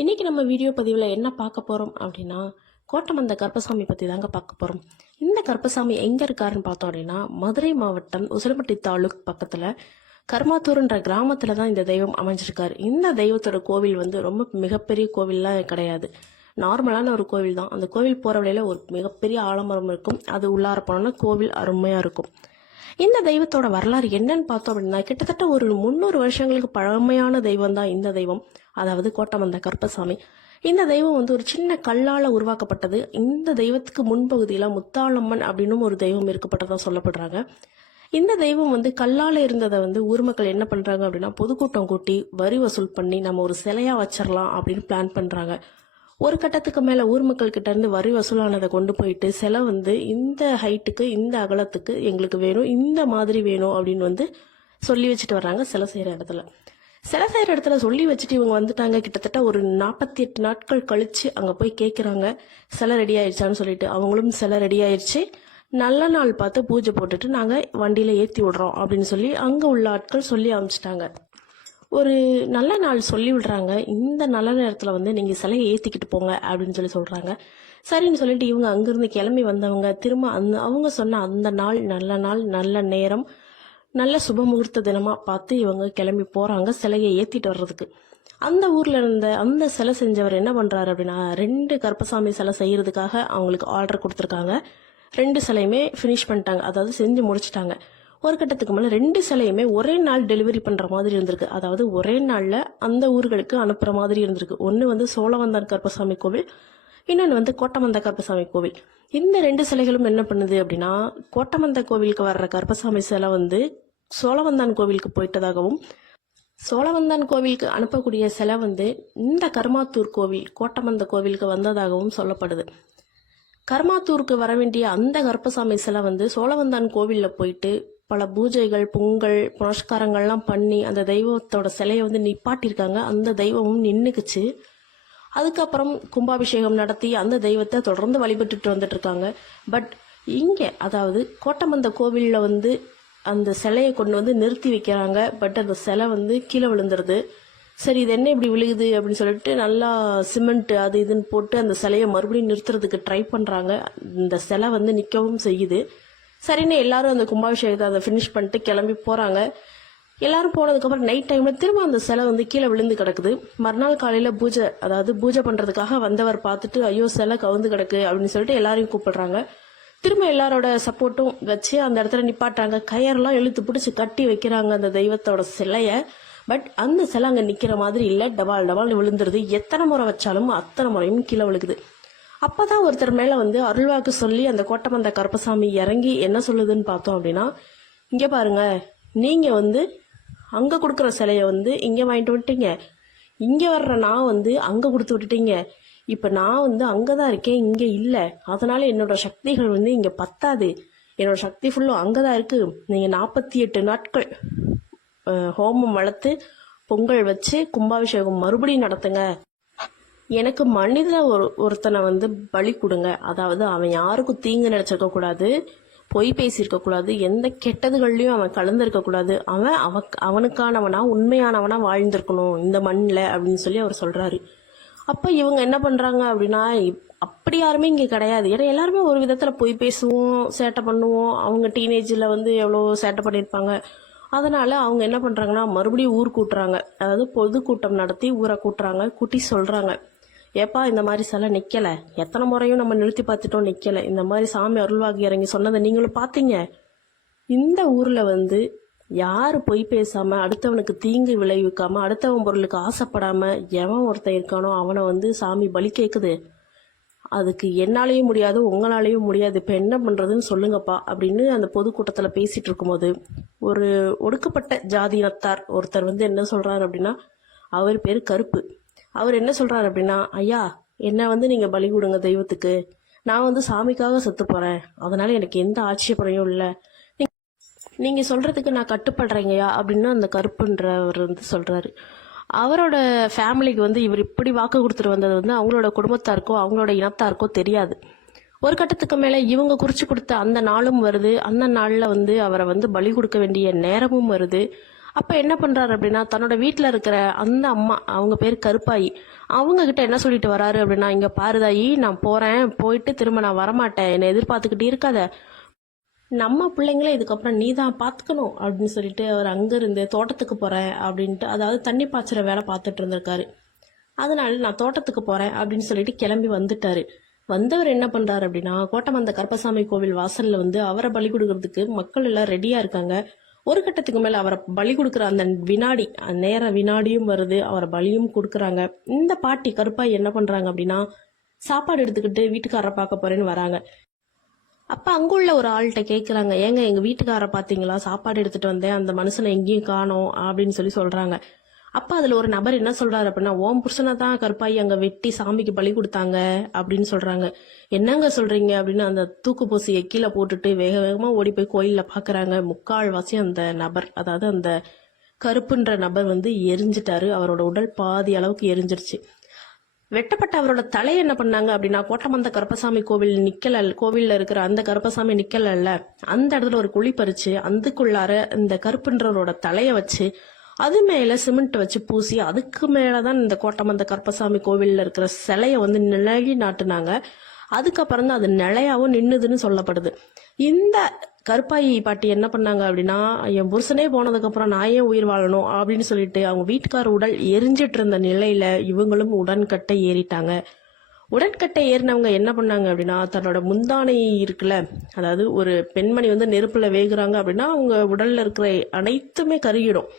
இன்றைக்கி நம்ம வீடியோ பதிவில் என்ன பார்க்க போகிறோம் அப்படின்னா, கோட்டமந்த கருப்பசாமி பற்றி தாங்க பார்க்க போகிறோம். இந்த கருப்பசாமி எங்கே இருக்காருன்னு பார்த்தோம் அப்படின்னா, மதுரை மாவட்டம் உசிலம்பட்டி தாலுக் பக்கத்தில் கர்மாத்தூர்ன்ற கிராமத்தில் தான் இந்த தெய்வம் அமைஞ்சிருக்காரு. இந்த தெய்வத்தோட கோவில் வந்து ரொம்ப மிகப்பெரிய கோவில்லாம் கிடையாது, நார்மலான ஒரு கோவில் தான். அந்த கோவில் போகிற வழியில் ஒரு மிகப்பெரிய ஆலமரம் இருக்கும். அது உள்ளார போனோன்னா கோவில் அருமையாக இருக்கும். இந்த தெய்வத்தோட வரலாறு என்னன்னு பார்த்தோம் அப்படின்னா, கிட்டத்தட்ட ஒரு 300 வருஷங்களுக்கு பழமையான தெய்வம் தான் இந்த தெய்வம், அதாவது கோட்டமந்த கருப்பசாமி. இந்த தெய்வம் வந்து ஒரு சின்ன கல்லால் உருவாக்கப்பட்டது. இந்த தெய்வத்துக்கு முன்பகுதியில் முத்தாளம்மன் அப்படின்னு ஒரு தெய்வம் இருக்கப்பட்டதாக சொல்லப்படுறாங்க. இந்த தெய்வம் வந்து கல்லால் இருந்ததை வந்து ஊர் மக்கள் என்ன பண்ணுறாங்க அப்படின்னா, பொதுக்கூட்டம் கூட்டி வரி வசூல் பண்ணி நம்ம ஒரு சிலையாக வச்சிடலாம் அப்படின்னு பிளான் பண்ணுறாங்க. ஒரு கட்டத்துக்கு மேலே ஊர் மக்கள் கிட்ட இருந்து வரி வசூலானதை கொண்டு போயிட்டு சிலை வந்து இந்த ஹைட்டுக்கு இந்த அகலத்துக்கு எங்களுக்கு வேணும், இந்த மாதிரி வேணும் அப்படின்னு வந்து சொல்லி வச்சுட்டு வர்றாங்க. சிலை செய்கிற இடத்துல சொல்லி வச்சுட்டு இவங்க வந்துட்டாங்க. கிட்டத்தட்ட ஒரு 48 நாட்கள் கழிச்சு அங்கே போய் கேட்குறாங்க, சிலை ரெடி ஆயிடுச்சான்னு சொல்லிட்டு. அவங்களும் சிலை ரெடி ஆயிடுச்சு, நல்ல நாள் பார்த்து பூஜை போட்டுட்டு நாங்கள் வண்டியில் ஏற்றி விடுறோம் அப்படின்னு சொல்லி அங்கே உள்ள ஆட்கள் சொல்லி அமைச்சிட்டாங்க. ஒரு நல்ல நாள் சொல்லி விடுறாங்க. இந்த நல்ல நேரத்தில் வந்து நீங்கள் சிலையை ஏற்றிக்கிட்டு போங்க அப்படின்னு சொல்லி சொல்கிறாங்க. சரின்னு சொல்லிட்டு இவங்க அங்கேருந்து கிளம்பி வந்தவங்க திரும்ப அவங்க சொன்ன அந்த நாள் நல்ல நேரம், நல்ல சுப முகூர்த்த தினமாக பார்த்து இவங்க கிளம்பி போகிறாங்க சிலையை ஏற்றிட்டு வர்றதுக்கு. அந்த ஊரில் இருந்த அந்த சிலை செஞ்சவர் என்ன பண்ணுறாரு அப்படின்னா, 2 கருப்பசாமி சிலை செய்கிறதுக்காக அவங்களுக்கு ஆர்டர் கொடுத்துருக்காங்க. 2 சிலையுமே ஃபினிஷ் பண்ணிட்டாங்க, அதாவது செஞ்சு முடிச்சிட்டாங்க. ஒரு கட்டத்துக்கு மேலே 2 சிலையுமே ஒரே நாள் டெலிவரி பண்ணுற மாதிரி இருந்திருக்கு. அதாவது ஒரே நாளில் அந்த ஊர்களுக்கு அனுப்புகிற மாதிரி இருந்திருக்கு. ஒன்று வந்து சோழவந்தான் கருப்பசாமி கோவில், இன்னொன்று வந்து கோட்டமந்த கருப்பசாமி கோவில். இந்த 2 சிலைகளும் என்ன பண்ணுது அப்படின்னா, கோட்டமந்த கோவிலுக்கு வர்ற கருப்பசாமி சிலை வந்து சோழவந்தான் கோவிலுக்கு போயிட்டதாகவும், சோழவந்தான் கோவிலுக்கு அனுப்பக்கூடிய சிலை வந்து இந்த கர்மாத்தூர் கோவில் கோட்டமந்த கோவிலுக்கு வந்ததாகவும் சொல்லப்படுது. கர்மாத்தூருக்கு வர வேண்டிய அந்த கருப்பசாமி சிலை வந்து சோழவந்தான் கோவிலில் போயிட்டு பல பூஜைகள், பொங்கல், புனஸ்காரங்கள்லாம் பண்ணி அந்த தெய்வத்தோட சிலையை வந்து நிப்பாட்டியிருக்காங்க. அந்த தெய்வமும் நின்றுக்குச்சு. அதுக்கப்புறம் கும்பாபிஷேகம் நடத்தி அந்த தெய்வத்தை தொடர்ந்து வழிபட்டுட்டு வந்துட்டு இருக்காங்க. பட் இங்கே அதாவது கோட்டமந்த கோவிலில் வந்து அந்த சிலையை கொண்டு வந்து நிறுத்தி வைக்கிறாங்க. பட் அந்த சிலை வந்து கீழே விழுந்துருது. சரி, இது என்ன இப்படி விழுகுது அப்படின்னு சொல்லிட்டு நல்லா சிமெண்ட் அது இதுன்னு போட்டு அந்த சிலையை மறுபடியும் நிறுத்துறதுக்கு ட்ரை பண்ணுறாங்க. இந்த சிலை வந்து நிற்கவும் செய்யுது. சரின்னு எல்லாரும் அந்த கும்பாபிஷேகத்தை அதை ஃபினிஷ் பண்ணிட்டு கிளம்பி போகிறாங்க. எல்லாரும் போனதுக்கப்புறம் நைட் டைமில் திரும்ப அந்த சிலை வந்து கீழே விழுந்து கிடக்குது. மறுநாள் காலையில் பூஜை பண்ணுறதுக்காக வந்தவர் பார்த்துட்டு, ஐயோ சிலை கவுந்து கிடக்கு அப்படின்னு சொல்லிட்டு எல்லாரையும் கூப்பிடுறாங்க. திரும்ப எல்லாரோட சப்போர்ட்டும் வச்சு அந்த இடத்துல நிப்பாட்டாங்க. கயரெல்லாம் இழுத்து பிடிச்சி கட்டி வைக்கிறாங்க அந்த தெய்வத்தோட சிலையை. பட் அந்த சிலை அங்கே நிற்கிற மாதிரி இல்லை, டபால் விழுந்துருது. எத்தனை முறை வச்சாலும் அத்தனை முறையும் கீழே விழுகுது. அப்போதான் ஒருத்தர் மேலே வந்து அருள்வாக்கு சொல்லி அந்த கோட்டமந்த கருப்பசாமி இறங்கி என்ன சொல்லுதுன்னு பார்த்தோம் அப்படின்னா, இங்கே பாருங்க, நீங்கள் வந்து அங்கே கொடுக்குற சிலையை வந்து இங்கே வாங்கிட்டு விட்டீங்க, இங்கே வர்ற நான் வந்து அங்கே கொடுத்து விட்டுட்டீங்க. இப்போ நான் வந்து அங்கே தான் இருக்கேன், இங்கே இல்லை. அதனால என்னோட சக்திகள் வந்து இங்கே பத்தாது, என்னோட சக்தி ஃபுல்லும் அங்கே தான் இருக்குது. நீங்கள் 48 நாட்கள் ஹோமம் வளர்த்து பொங்கல் வச்சு கும்பாபிஷேகம் மறுபடியும் நடத்துங்க. எனக்கு மனித ஒருத்தனை வந்து பலி கொடுங்க. அதாவது அவன் யாருக்கும் தீங்கு நினைச்சிருக்க கூடாது, பொய் பேசியிருக்க கூடாது, எந்த கெட்டதுகள்லையும் அவன் கலந்துருக்க கூடாது. அவனுக்கானவனா உண்மையானவனா வாழ்ந்திருக்கணும் இந்த மண்ணில் அப்படின்னு சொல்லி அவர் சொல்றாரு. அப்போ இவங்க என்ன பண்றாங்க அப்படின்னா, அப்படி யாருமே இங்கே கிடையாது. ஏன்னா எல்லாருமே ஒரு விதத்தில் பொய் பேசுவோம், சேட்டை பண்ணுவோம். அவங்க டீனேஜில் வந்து எவ்வளோ சேட்டை பண்ணியிருப்பாங்க. அதனால அவங்க என்ன பண்றாங்கன்னா, மறுபடியும் ஊர் கூட்டுறாங்க. அதாவது பொதுக்கூட்டம் நடத்தி ஊரை கூட்டி சொல்றாங்க, ஏப்பா இந்த மாதிரி சிலை நிக்கல, எத்தனை முறையும் நம்ம நிறுத்தி பார்த்துட்டோம் நிக்கல, இந்த மாதிரி சாமி அருள்வாகி இறங்கி சொன்னதை நீங்களும் பார்த்தீங்க. இந்த ஊர்ல வந்து யாரு பொய் பேசாம, அடுத்தவனுக்கு தீங்கு விளைவிக்காம, அடுத்தவன் பொருளுக்கு ஆசைப்படாம எவன் ஒருத்தன் இருக்கானோ அவனை வந்து சாமி பலி கேட்குது. அதுக்கு என்னாலேயும் முடியாது, உங்களாலேயும் முடியாது. இப்போ என்ன பண்ணுறதுன்னு சொல்லுங்கப்பா அப்படின்னு அந்த பொதுக்கூட்டத்தில் பேசிட்டு இருக்கும்போது ஒரு ஒடுக்கப்பட்ட ஜாதியினத்தார் ஒருத்தர் வந்து என்ன சொல்றாரு அப்படின்னா, அவர் பேர் கருப்பு. அவர் என்ன சொல்றாரு அப்படின்னா, ஐயா என்னை வந்து நீங்கள் பலி கொடுங்க தெய்வத்துக்கு, நான் வந்து சாமிக்காக செத்து போகிறேன், அதனால எனக்கு எந்த ஆட்சேபனையும் இல்லை, நீங்கள் சொல்கிறதுக்கு நான் கட்டுப்படுறேங்கய்யா அப்படின்னு அந்த கருப்புன்றவர் வந்து சொல்கிறாரு. அவரோட ஃபேமிலிக்கு வந்து இவர் இப்படி வாக்கு கொடுத்துட்டு வந்தது வந்து அவங்களோட குடும்பத்தாருக்கோ அவங்களோட இனத்தாருக்கோ தெரியாது. ஒரு கட்டத்துக்கு மேலே இவங்க குறித்து கொடுத்த அந்த நாளும் வருது. அந்த நாளில் வந்து அவரை வந்து பலி கொடுக்க வேண்டிய நேரமும் வருது. அப்போ என்ன பண்ணுறாரு அப்படின்னா தன்னோட வீட்டில் இருக்கிற அந்த அம்மா, அவங்க பேர் கருப்பாயி, அவங்க கிட்ட என்ன சொல்லிட்டு வராரு அப்படின்னா, இங்கே பாருதாயி, நான் போகிறேன், போயிட்டு திரும்ப நான் வரமாட்டேன், என்னை எதிர்பார்த்துக்கிட்டு இருக்காத, நம்ம பிள்ளைங்கள இதுக்கப்புறம் நீ தான் பார்த்துக்கணும் அப்படின்னு சொல்லிட்டு அவர் அங்கேருந்து தோட்டத்துக்கு போகிறேன் அப்படின்ட்டு, அதாவது தண்ணி பாய்ச்சுற வேலை பார்த்துட்டு இருந்திருக்காரு. அதனால நான் தோட்டத்துக்கு போகிறேன் அப்படின்னு சொல்லிட்டு கிளம்பி வந்துட்டாரு. வந்தவர் என்ன பண்ணுறாரு அப்படின்னா, கோட்டமந்த கருப்பசாமி கோவில் வாசலில் வந்து அவரை பலி கொடுக்கறதுக்கு மக்கள் எல்லாம் ரெடியாக இருக்காங்க. ஒரு கட்டத்துக்கு மேலே அவரை பலி கொடுக்குற அந்த வினாடி, நேர வினாடியும் வருது, அவரை பலியும் கொடுக்குறாங்க. இந்த பாட்டி கருப்பாய் என்ன பண்ணுறாங்க அப்படின்னா, சாப்பாடு எடுத்துக்கிட்டு வீட்டுக்காரரை பார்க்க போறேன்னு வராங்க. அப்போ அங்குள்ள ஒரு ஆள்கிட்ட கேட்குறாங்க, ஏங்க எங்கள் வீட்டுக்காரரை பார்த்தீங்களா, சாப்பாடு எடுத்துகிட்டு வந்தேன், அந்த மனுஷனை எங்கேயும் காணோம் அப்படின்னு சொல்கிறாங்க. அப்போ அதில் ஒரு நபர் என்ன சொல்கிறாரு அப்படின்னா, ஓம் புருஷனை தான் கருப்பாயி அங்கே வெட்டி சாமிக்கு பலி கொடுத்தாங்க அப்படின்னு சொல்கிறாங்க. என்னங்க சொல்கிறீங்க அப்படின்னு அந்த தூக்கு பூசியை கீழே போட்டுட்டு வேக வேகமாக ஓடி போய் கோயிலில் பார்க்குறாங்க. முக்கால்வாசி அந்த நபர், அதாவது அந்த கருப்புன்ற நபர் வந்து எரிஞ்சிட்டாரு. அவரோட உடல் பாதி அளவுக்கு எரிஞ்சிருச்சு. வெட்டப்பட்ட அவரோட தலையை என்ன பண்ணாங்க அப்படின்னா, கோட்டமந்த கருப்பசாமி கோவில்ல இருக்கிற அந்த கருப்பசாமி நிக்கல, அந்த இடத்துல ஒரு குழி பறிச்சு அதுக்குள்ளார இந்த கருப்புன்றவரோட தலையை வச்சு அது மேல சிமெண்ட் வச்சு பூசி அதுக்கு மேலதான் இந்த கோட்டமந்த கருப்பசாமி கோவில்ல இருக்கிற சிலையை வந்து நிழலி நாட்டுனாங்க. அதுக்கப்புறம் தான் அது நிலையாவும் நின்னுதுன்னு சொல்லப்படுது. இந்த கருப்பாயி பாட்டி என்ன பண்ணாங்க அப்படின்னா, என் புருஷனே போனதுக்கு அப்புறம் நான் ஏன் உயிர் வாழணும் அப்படின்னு சொல்லிட்டு அவங்க வீட்டுக்கார உடல் எரிஞ்சிட்டு இருந்த நிலையில இவங்களும் உடன்கட்டை ஏறிட்டாங்க. உடன்கட்டை ஏறினவங்க என்ன பண்ணாங்க அப்படின்னா, தன்னோட முந்தானை இருக்குல்ல, அதாவது ஒரு பெண்மணி வந்து நெருப்புல வேகுறாங்க அப்படின்னா அவங்க உடல்ல இருக்கிற அனைத்துமே கருகிடும்.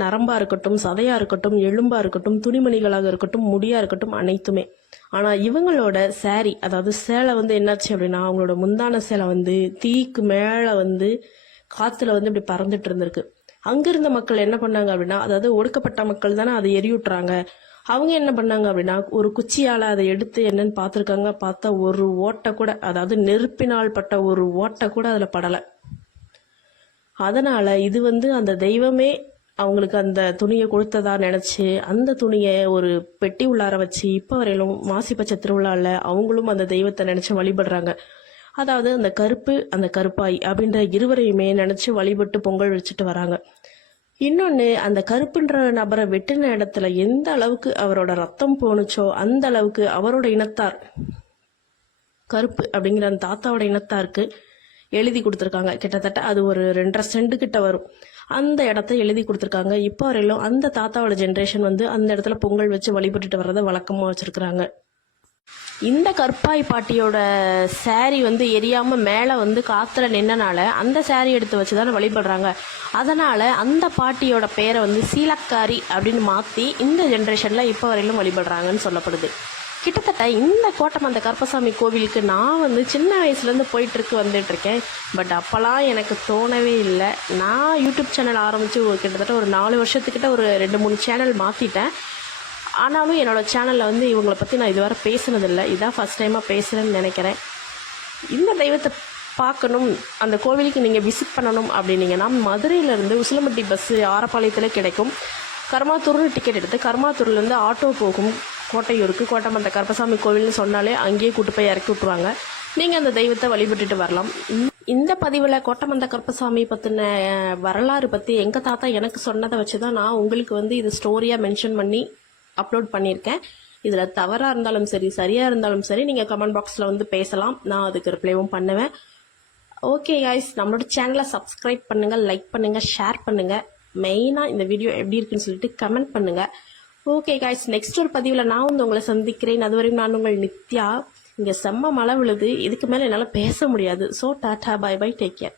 நரம்பா இருக்கட்டும், சதையா இருக்கட்டும், எலும்பா இருக்கட்டும், துணிமணிகளாக இருக்கட்டும், முடியா இருக்கட்டும், அனைத்துமே. ஆனா இவங்களோட சாரி, அதாவது சேலை வந்து என்னாச்சு அப்படின்னா, அவங்களோட முந்தான சேலை வந்து தீக்கு மேல வந்து காத்துல வந்து இப்படி பறந்துட்டு இருந்திருக்கு. அங்கிருந்த மக்கள் என்ன பண்ணாங்க அப்படின்னா, அதாவது ஒடுக்கப்பட்ட மக்கள் தானே அதை எரியூட்டுறாங்க. அவங்க என்ன பண்ணாங்க அப்படின்னா, ஒரு குச்சியால அதை எடுத்து என்னன்னு பார்த்துருக்காங்க. பார்த்தா ஒரு ஓட்டை கூட, அதாவது நெருப்பினால் பட்ட ஒரு ஓட்டை கூட அதுல படலை. அதனால இது வந்து அந்த தெய்வமே அவங்களுக்கு அந்த துணியை கொடுத்ததா நினைச்சு அந்த துணியை ஒரு பெட்டி உள்ளார வச்சு இப்ப வரையிலும் மாசிப்பச்சை திருவிழால அவங்களும் அந்த தெய்வத்தை நினைச்சு வழிபடுறாங்க. அதாவது அந்த கருப்பு, அந்த கருப்பாய் அப்படின்ற இருவரையுமே நினைச்சு வழிபட்டு பொங்கல் வச்சுட்டு வராங்க. இன்னொன்னு, அந்த கருப்புன்ற நபரை வெட்டின இடத்துல எந்த அளவுக்கு அவரோட ரத்தம் போனுச்சோ அந்த அளவுக்கு அவரோட இனத்தார், கருப்பு அப்படிங்கிற அந்த தாத்தாவோட இனத்தாருக்கு எழுதி கொடுத்துருக்காங்க. கிட்டத்தட்ட அது ஒரு 2.5 சென்ட் கிட்ட வரும். அந்த இடத்த எழுதி கொடுத்துருக்காங்க. இப்போ வரையிலும் அந்த தாத்தாவோட ஜென்ரேஷன் வந்து அந்த இடத்துல பொங்கல் வச்சு வழிபட்டுட்டு வர்றதை வழக்கமா வச்சிருக்கிறாங்க. இந்த கற்பாய் பாட்டியோட சாரி வந்து எரியாம மேல வந்து காத்துல நின்னனால அந்த சாரி எடுத்து வச்சுதான் வழிபடுறாங்க. அதனால அந்த பாட்டியோட பேரை வந்து சீலக்காரி அப்படின்னு மாத்தி இந்த ஜென்ரேஷன்ல இப்போ வரையிலும் வழிபடுறாங்கன்னு சொல்லப்படுது. கிட்டத்தட்ட இந்த கோட்டமந்த கருப்பசாமி கோவிலுக்கு நான் வந்து சின்ன வயசுலேருந்து போயிட்டு வந்துட்டு இருக்கேன். பட் அப்போல்லாம் எனக்கு தோணவே இல்லை. நான் யூடியூப் சேனல் ஆரம்பித்து கிட்டத்தட்ட ஒரு 4 வருஷத்துக்கிட்ட ஒரு 2-3 சேனல் மாற்றிட்டேன். ஆனாலும் என்னோடய சேனலில் வந்து இவங்களை பற்றி நான் இதுவரை பேசுனதில்லை. இதான் ஃபஸ்ட் டைமாக பேசுகிறேன்னு நினைக்கிறேன். இந்த தெய்வத்தை பார்க்கணும், அந்த கோவிலுக்கு நீங்கள் விசிட் பண்ணணும் அப்படின்னீங்கன்னா மதுரையிலேருந்து உசிலம்பட்டி பஸ்ஸு ஆரப்பாளையத்தில் கிடைக்கும். கருமாத்தூர்னு டிக்கெட் எடுத்து கருமாத்தூர்லேருந்து ஆட்டோ போகும் கோட்டையூருக்கு. கோட்டமந்த கருப்பசாமி கோவில்னு சொன்னாலே அங்கேயே கூட்டு போய் இறக்கி விட்டுருவாங்க. நீங்கள் அந்த தெய்வத்தை வழிபட்டுட்டு வரலாம். இந்த பதிவில் கோட்டமந்த கருப்பசாமி பற்றின வரலாறு பற்றி எங்கள் தாத்தா எனக்கு சொன்னதை வச்சு தான் நான் உங்களுக்கு வந்து இது ஸ்டோரியாக மென்ஷன் பண்ணி அப்லோட் பண்ணியிருக்கேன். இதில் தவறாக இருந்தாலும் சரி, சரியாக இருந்தாலும் சரி, நீங்கள் கமெண்ட் பாக்ஸில் வந்து பேசலாம். நான் அதுக்கு ரிப்ளைவும் பண்ணுவேன். ஓகே காய்ஸ், நம்மளோட சேனலை சப்ஸ்கிரைப் பண்ணுங்கள், லைக் பண்ணுங்கள், ஷேர் பண்ணுங்கள். மெயினாக இந்த வீடியோ எப்படி இருக்குன்னு சொல்லிட்டு கமெண்ட் பண்ணுங்கள். ஓகே காய்ஸ், நெக்ஸ்ட் ஒரு பதிவில் நான் வந்து உங்களை சந்திக்கிறேன். அதுவரையும் நான் உங்கள் நித்யா. இங்கே செம்ம மழை விழுது. இதுக்கு மேலே என்னால் பேச முடியாது. So tata, bye bye, take care.